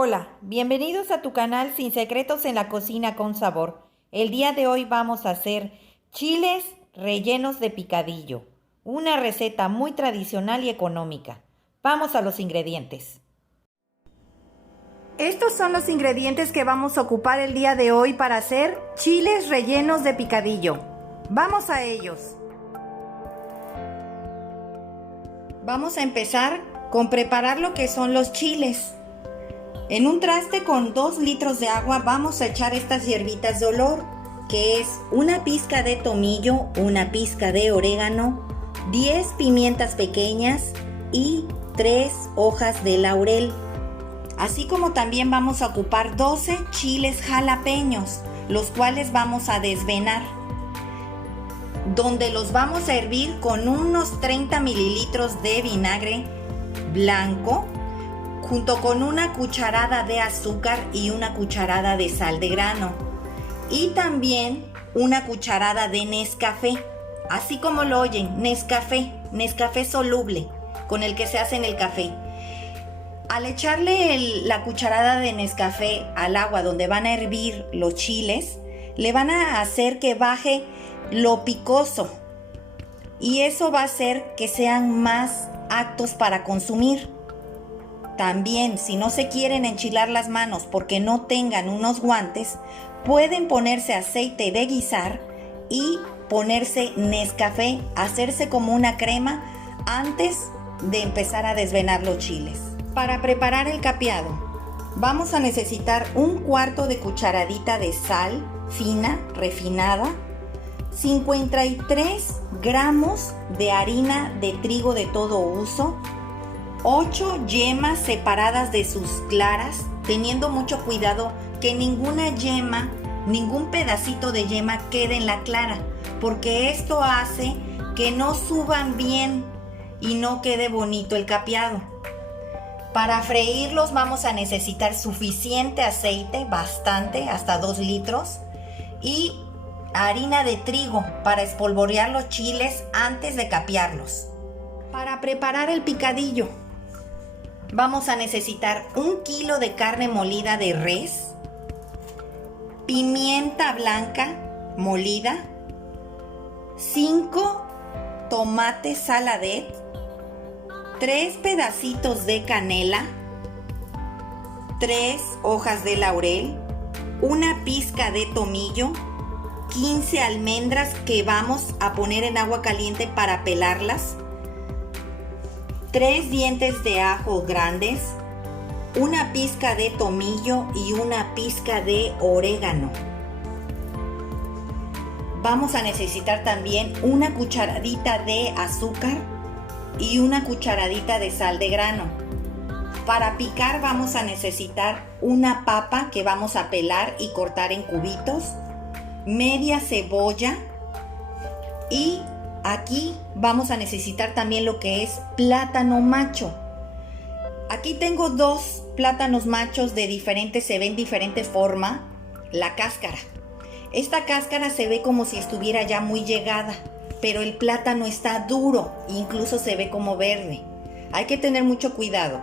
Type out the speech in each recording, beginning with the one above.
Hola, bienvenidos a tu canal Sin Secretos en la Cocina con Sabor. El día de hoy vamos a hacer chiles rellenos de picadillo, una receta muy tradicional y económica. Vamos a los ingredientes. Estos son los ingredientes que vamos a ocupar el día de hoy para hacer chiles rellenos de picadillo. Vamos a ellos. Vamos a empezar con preparar lo que son los chiles. En un traste con 2 litros de agua vamos a echar estas hierbitas de olor, que es una pizca de tomillo, una pizca de orégano, 10 pimientas pequeñas y 3 hojas de laurel. Así como también vamos a ocupar 12 chiles jalapeños, los cuales vamos a desvenar, donde los vamos a hervir con unos 30 mililitros de vinagre blanco, junto con una cucharada de azúcar y una cucharada de sal de grano. Y también una cucharada de Nescafé, así como lo oyen, Nescafé soluble, con el que se hace en el café. Al echarle la cucharada de Nescafé al agua donde van a hervir los chiles, le van a hacer que baje lo picoso. Y eso va a hacer que sean más aptos para consumir. También, si no se quieren enchilar las manos porque no tengan unos guantes, pueden ponerse aceite de guisar y ponerse Nescafé, hacerse como una crema antes de empezar a desvenar los chiles. Para preparar el capeado, vamos a necesitar 1/4 de cucharadita de sal fina, refinada, 53 gramos de harina de trigo de todo uso, 8 yemas separadas de sus claras, teniendo mucho cuidado que ninguna yema, ningún pedacito de yema quede en la clara, porque esto hace que no suban bien y no quede bonito el capeado. Para freírlos vamos a necesitar suficiente aceite, bastante, hasta 2 litros, y harina de trigo para espolvorear los chiles antes de capearlos. Para preparar el picadillo, vamos a necesitar 1 kilo de carne molida de res, pimienta blanca molida, 5 tomates saladet, 3 pedacitos de canela, 3 hojas de laurel, una pizca de tomillo, 15 almendras que vamos a poner en agua caliente para pelarlas, 3 dientes de ajo grandes, una pizca de tomillo y una pizca de orégano. Vamos a necesitar también una cucharadita de azúcar y una cucharadita de sal de grano. Para picar vamos a necesitar una papa que vamos a pelar y cortar en cubitos, media cebolla, y aquí vamos a necesitar también lo que es plátano macho. Aquí tengo 2 plátanos machos se ven diferente forma la cáscara. Esta cáscara se ve como si estuviera ya muy llegada, pero el plátano está duro, incluso se ve como verde. Hay que tener mucho cuidado,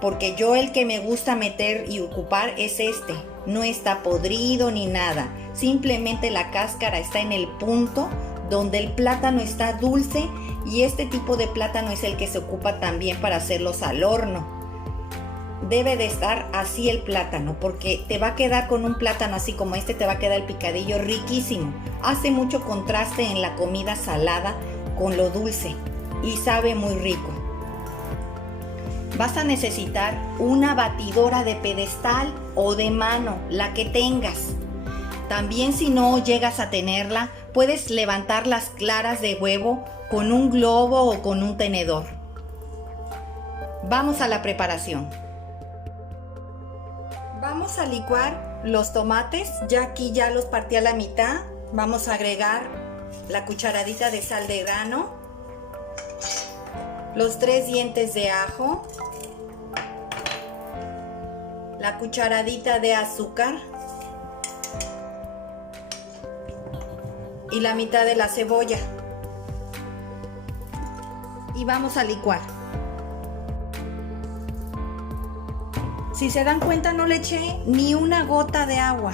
porque yo el que me gusta meter y ocupar es este. No está podrido ni nada, simplemente la cáscara está en el punto donde el plátano está dulce, y este tipo de plátano es el que se ocupa también para hacerlos al horno. Debe de estar así el plátano, porque te va a quedar con un plátano así como este, te va a quedar el picadillo riquísimo. Hace mucho contraste en la comida salada con lo dulce y sabe muy rico. Vas a necesitar una batidora de pedestal o de mano, la que tengas. También, si no llegas a tenerla, puedes levantar las claras de huevo con un globo o con un tenedor. Vamos a la preparación. Vamos a licuar los tomates. Aquí ya los partí a la mitad. Vamos a agregar la cucharadita de sal de grano, los 3 dientes de ajo, la cucharadita de azúcar y la mitad de la cebolla, y vamos a licuar. Si se dan cuenta, no le eché ni una gota de agua,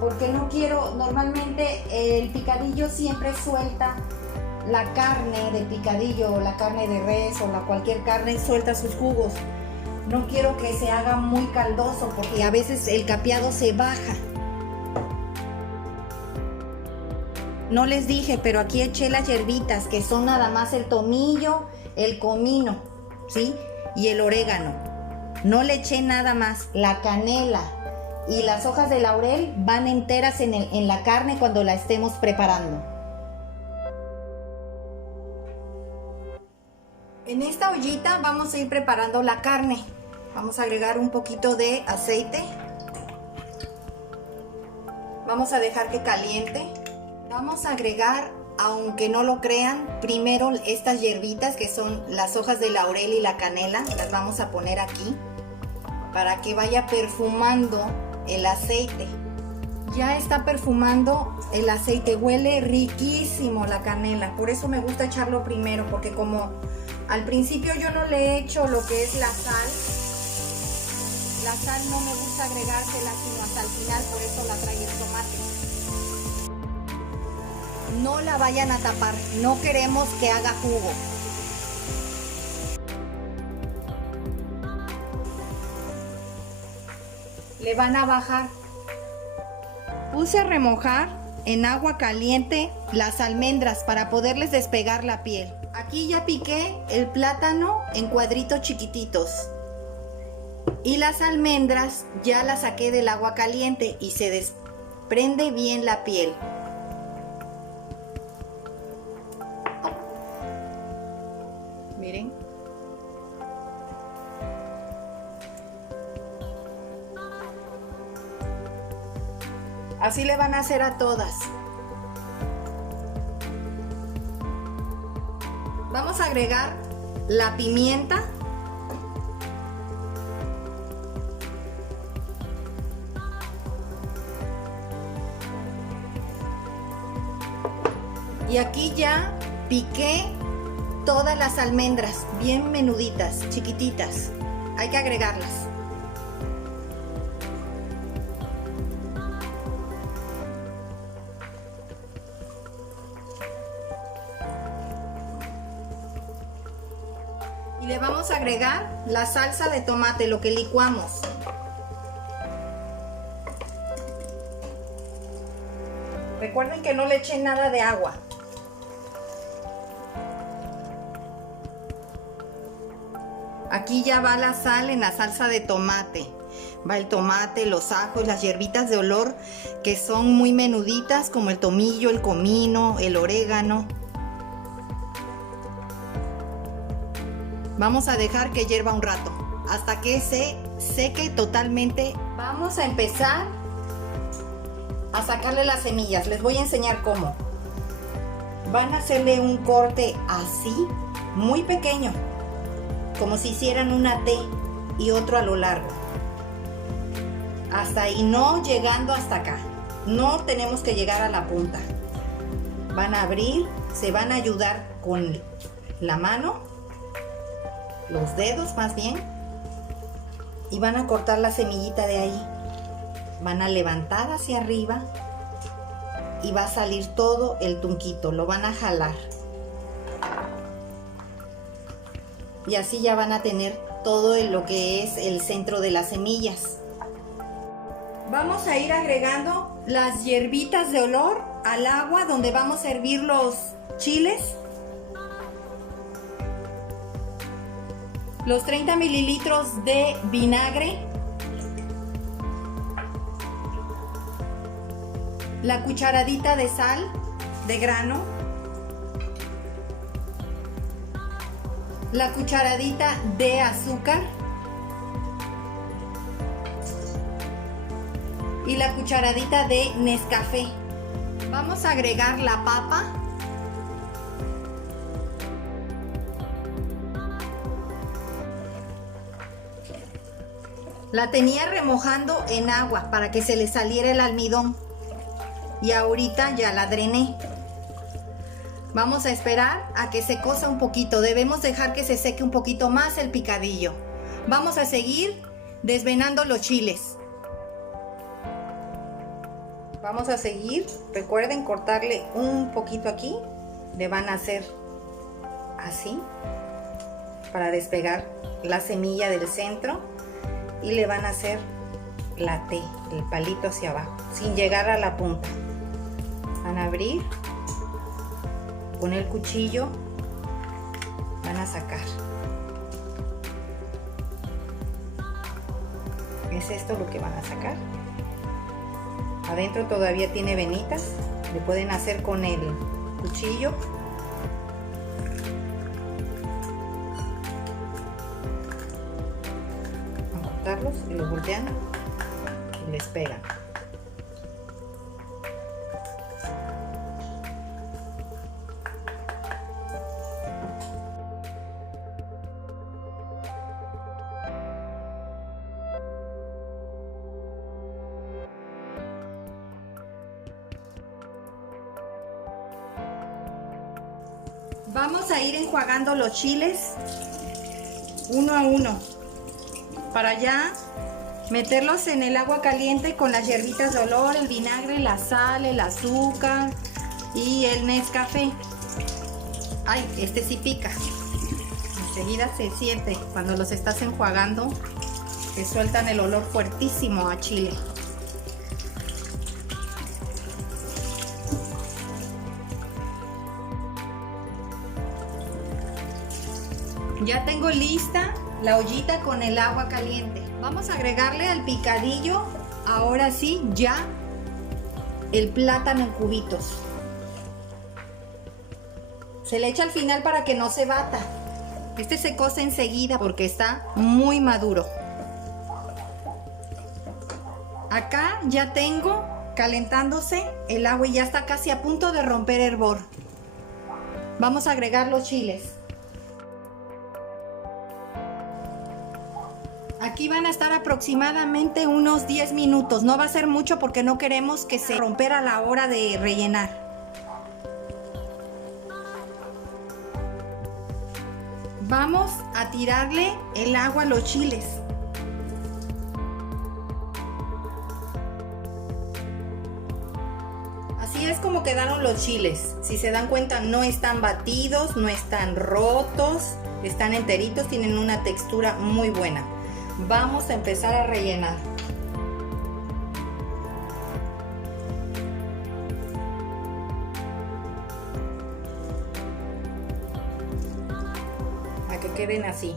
porque no quiero, normalmente el picadillo siempre suelta la carne del picadillo, o la carne de res o cualquier carne suelta sus jugos. No quiero que se haga muy caldoso porque a veces el capeado se baja. No les dije, pero aquí eché las hierbitas, que son nada más el tomillo, el comino, ¿sí? Y el orégano. No le eché nada más. La canela y las hojas de laurel van enteras en la carne cuando la estemos preparando. En esta ollita vamos a ir preparando la carne. Vamos a agregar un poquito de aceite. Vamos a dejar que caliente. Vamos a agregar, aunque no lo crean, primero estas hierbitas que son las hojas de laurel y la canela. Las vamos a poner aquí para que vaya perfumando el aceite. Ya está perfumando el aceite, huele riquísimo la canela. Por eso me gusta echarlo primero, porque como al principio yo no le he hecho lo que es la sal no me gusta agregársela sino hasta el final, por eso la trae el tomate. No la vayan a tapar, no queremos que haga jugo. Le van a bajar. Puse a remojar en agua caliente las almendras para poderles despegar la piel. Aquí ya piqué el plátano en cuadritos chiquititos. Y las almendras ya las saqué del agua caliente y se desprende bien la piel. Miren. Así le van a hacer a todas. Vamos a agregar la pimienta. Y aquí ya piqué todas las almendras, bien menuditas, chiquititas. Hay que agregarlas. Y le vamos a agregar la salsa de tomate, lo que licuamos. Recuerden que no le eché nada de agua. Aquí ya va la sal en la salsa de tomate. Va el tomate, los ajos, las hierbitas de olor que son muy menuditas, como el tomillo, el comino, el orégano. Vamos a dejar que hierva un rato, hasta que se seque totalmente. Vamos a empezar a sacarle las semillas. Les voy a enseñar cómo. Van a hacerle un corte así, muy pequeño, como si hicieran una T y otro a lo largo. Hasta ahí, no llegando hasta acá. No tenemos que llegar a la punta. Van a abrir, se van a ayudar con la mano, los dedos más bien, y van a cortar la semillita de ahí. Van a levantar hacia arriba y va a salir todo el tunquito. Lo van a jalar. Y así ya van a tener todo lo que es el centro de las semillas. Vamos a ir agregando las hierbitas de olor al agua donde vamos a hervir los chiles. Los 30 mililitros de vinagre. La cucharadita de sal de grano. La cucharadita de azúcar. Y la cucharadita de Nescafé. Vamos a agregar la papa. La tenía remojando en agua para que se le saliera el almidón. Y ahorita ya la drené. Vamos a esperar a que se cosa un poquito. Debemos dejar que se seque un poquito más el picadillo. Vamos a seguir desvenando los chiles. Vamos a seguir, recuerden cortarle un poquito aquí, le van a hacer así para despegar la semilla del centro y le van a hacer la T, el palito hacia abajo, sin llegar a la punta. Van a abrir, con el cuchillo van a sacar. Es esto lo que van a sacar. Adentro todavía tiene venitas, le pueden hacer con el cuchillo. Van a cortarlos y los voltean y les pegan. Vamos a ir enjuagando los chiles uno a uno para ya meterlos en el agua caliente con las hierbitas de olor, el vinagre, la sal, el azúcar y el Nescafé. Ay, este sí pica. Enseguida se siente cuando los estás enjuagando que sueltan el olor fuertísimo a chile. Ya tengo lista la ollita con el agua caliente. Vamos a agregarle al picadillo, ahora sí, ya el plátano en cubitos. Se le echa al final para que no se bata. Este se cose enseguida porque está muy maduro. Acá ya tengo calentándose el agua y ya está casi a punto de romper hervor. Vamos a agregar los chiles. Aquí van a estar aproximadamente unos 10 minutos. No va a ser mucho porque no queremos que se rompiera a la hora de rellenar. Vamos a tirarle el agua a los chiles. Así es como quedaron los chiles. Si se dan cuenta, no están batidos, no están rotos, están enteritos, tienen una textura muy buena. Vamos a empezar a rellenar. A que queden así.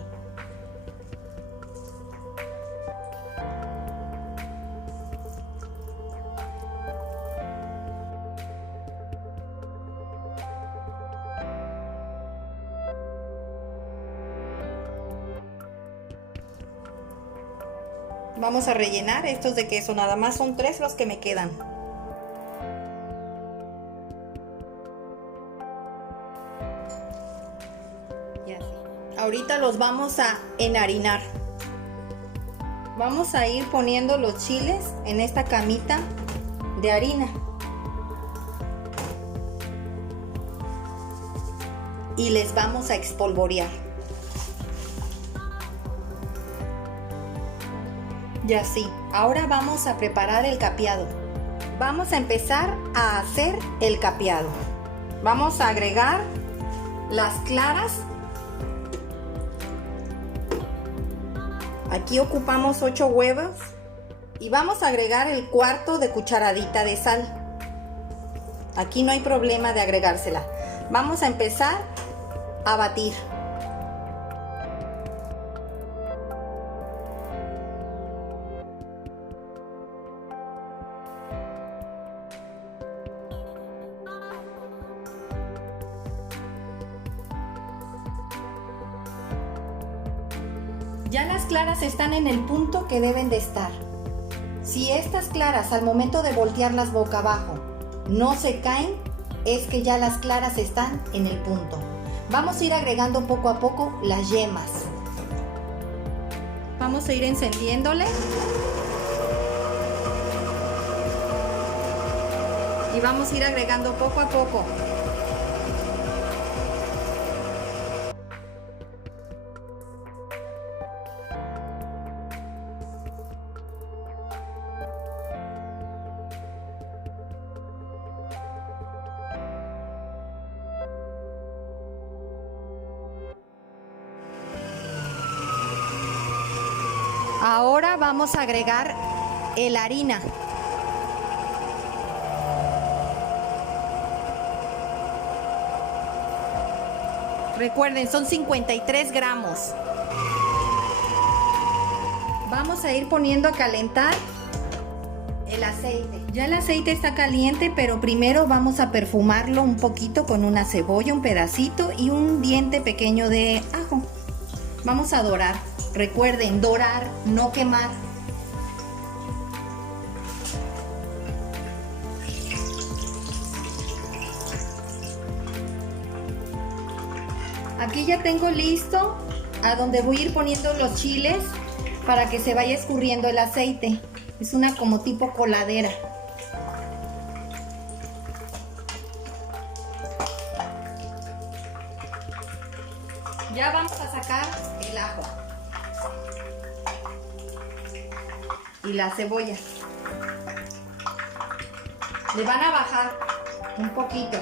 Vamos a rellenar estos de queso, nada más son 3 los que me quedan. Y así. Ahorita los vamos a enharinar. Vamos a ir poniendo los chiles en esta camita de harina. Y les vamos a espolvorear. Y así, ahora vamos a preparar el capeado. Vamos a empezar a hacer el capeado. Vamos a agregar las claras. Aquí ocupamos 8 huevos y vamos a agregar el 1/4 de cucharadita de sal. Aquí no hay problema de agregársela. Vamos a empezar a batir. Ya las claras están en el punto que deben de estar. Si estas claras al momento de voltearlas boca abajo no se caen, es que ya las claras están en el punto. Vamos a ir agregando poco a poco las yemas. Vamos a ir encendiéndole. Y vamos a ir agregando poco a poco. Ahora vamos a agregar la harina. Recuerden, son 53 gramos. Vamos a ir poniendo a calentar el aceite. Ya el aceite está caliente, pero primero vamos a perfumarlo un poquito con una cebolla, un pedacito y un diente pequeño de ajo. Vamos a dorar. Recuerden, dorar, no quemar. Aquí ya tengo listo a donde voy a ir poniendo los chiles para que se vaya escurriendo el aceite. Es una como tipo coladera. Ya vamos a sacar el ajo y la cebolla. Le van a bajar un poquito,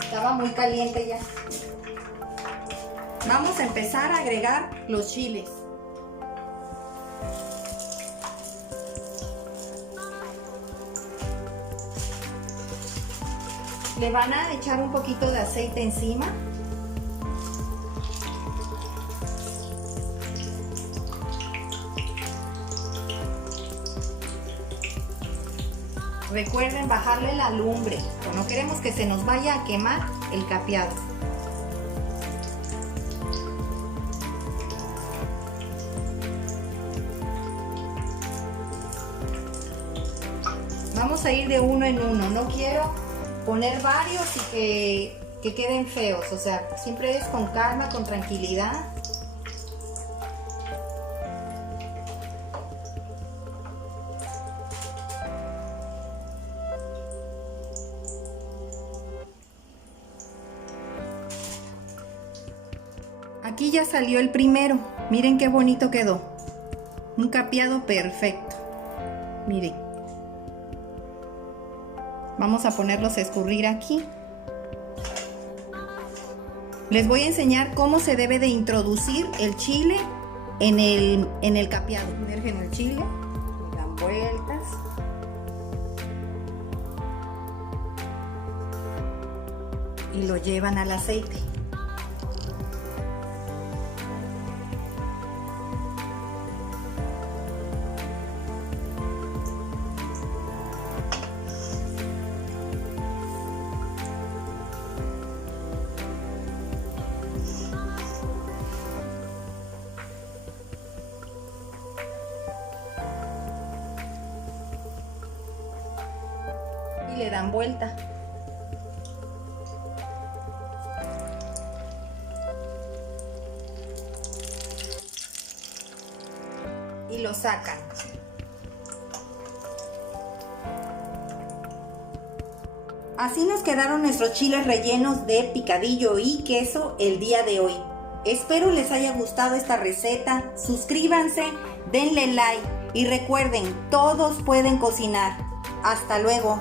estaba muy caliente ya. Vamos a empezar a agregar los chiles. Le van a echar un poquito de aceite encima. Recuerden bajarle la lumbre, no queremos que se nos vaya a quemar el capeado. Vamos a ir de uno en uno, no quiero poner varios y que queden feos, o sea, siempre es con calma, con tranquilidad. Aquí ya salió el primero, miren qué bonito quedó, un capeado perfecto, miren. Vamos a ponerlos a escurrir aquí. Les voy a enseñar cómo se debe de introducir el chile en el capeado. Sumergen el chile, dan vueltas. Y lo llevan al aceite. Y le dan vuelta. Y lo sacan. Así nos quedaron nuestros chiles rellenos de picadillo y queso el día de hoy. Espero les haya gustado esta receta. Suscríbanse, denle like y recuerden, todos pueden cocinar. Hasta luego.